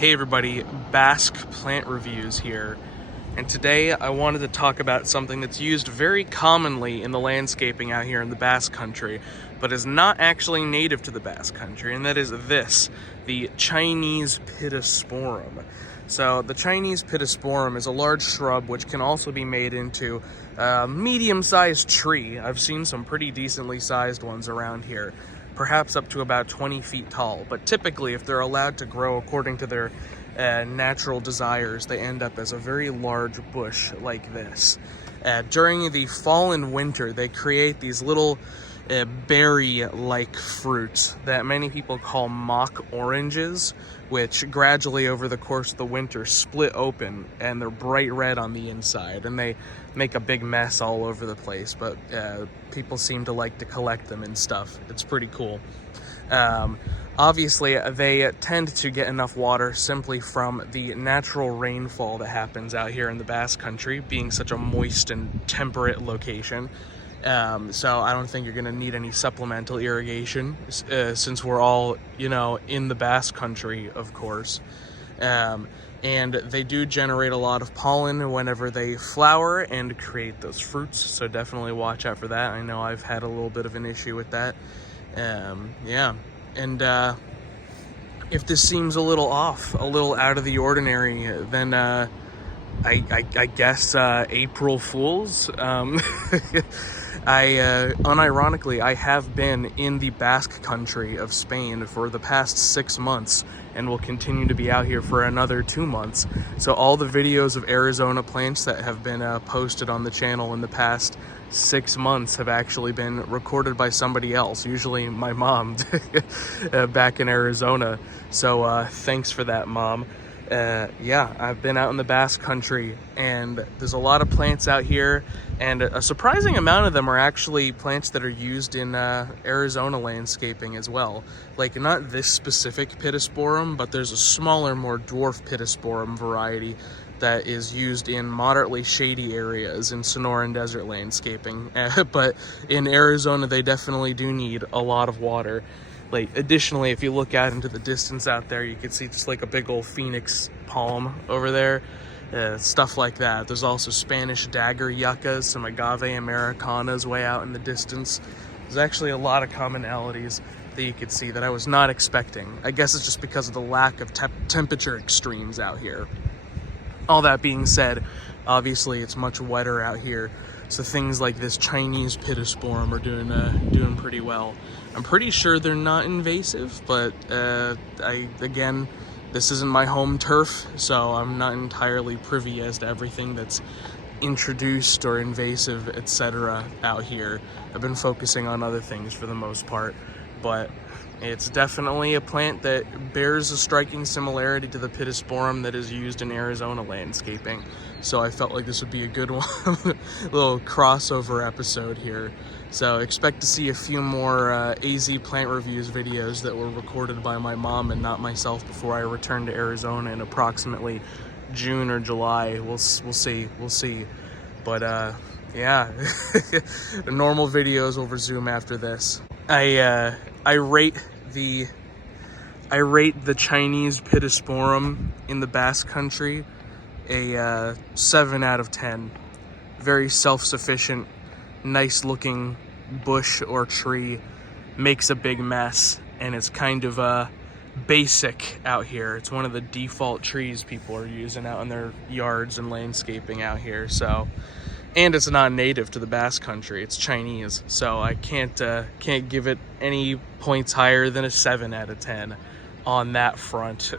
Hey everybody, Basque plant reviews here, and today I wanted to talk about something that's used very commonly in the landscaping out here in the Basque country, but is not actually native to the Basque country, and that is this, the Chinese Pittosporum. So the Chinese Pittosporum is a large shrub which can also be made into a medium-sized tree. I've seen some pretty decently sized ones around here, perhaps up to about 20 feet tall, but typically if they're allowed to grow according to their natural desires, they end up as a very large bush like this. During the fall and winter, they create these little berry-like fruits that many people call mock oranges, which gradually over the course of the winter split open, and they're bright red on the inside, and they make a big mess all over the place, but people seem to like to collect them and stuff. It's pretty cool. Obviously, they tend to get enough water simply from the natural rainfall that happens out here in the Basque country, being such a moist and temperate location. So I don't think you're going to need any supplemental irrigation since we're all, in the Basque country, of course. And they do generate a lot of pollen whenever they flower and create those fruits, so definitely watch out for that. I know I've had a little bit of an issue with that. Yeah, and if this seems a little off, a little out of the ordinary, then I guess April Fools. Unironically, I have been in the Basque country of Spain for the past 6 months and will continue to be out here for another 2 months. So all the videos of Arizona plants that have been posted on the channel in the past 6 months have actually been recorded by somebody else, usually my mom, back in Arizona. So thanks for that, Mom. Yeah, I've been out in the Basque country, and there's a lot of plants out here, and a surprising amount of them are actually plants that are used in Arizona landscaping as well. Like, not this specific Pittosporum, but there's a smaller, more dwarf Pittosporum variety that is used in moderately shady areas in Sonoran Desert landscaping. But in Arizona, they definitely do need a lot of water. Like, additionally, if you look out into the distance out there, you can see just like a big old phoenix palm over there, stuff like that. There's also Spanish dagger yuccas, some agave americanas way out in the distance. There's actually a lot of commonalities that you could see that I was not expecting. I guess it's just because of the lack of temperature extremes out here. All that being said, obviously it's much wetter out here, so things like this Chinese Pittosporum are doing pretty well. I'm pretty sure they're not invasive, but again, this isn't my home turf, so I'm not entirely privy as to everything that's introduced or invasive, etc. out here. I've been focusing on other things for the most part, but it's definitely a plant that bears a striking similarity to the Pittosporum that is used in Arizona landscaping. So I felt like this would be a good one, little crossover episode here. So expect to see a few more AZ plant reviews videos that were recorded by my mom and not myself before I return to Arizona in approximately June or July. We'll see. But yeah, the normal videos will resume after this. I rate the Chinese Pittosporum in the Basque country a 7 out of 10. Very self-sufficient, nice looking bush or tree, makes a big mess, and it's kind of basic out here. It's one of the default trees people are using out in their yards and landscaping out here. So, and it's not native to the Basque country, it's Chinese, so I can't give it any points higher than a 7 out of 10 on that front.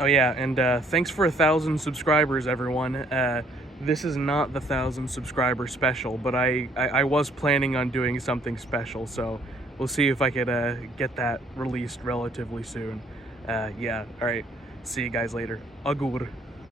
Oh yeah, and thanks for 1,000 subscribers, everyone. This is not the 1,000 subscriber special, but I was planning on doing something special, so we'll see if I could get that released relatively soon. Yeah, alright, see you guys later. Agur.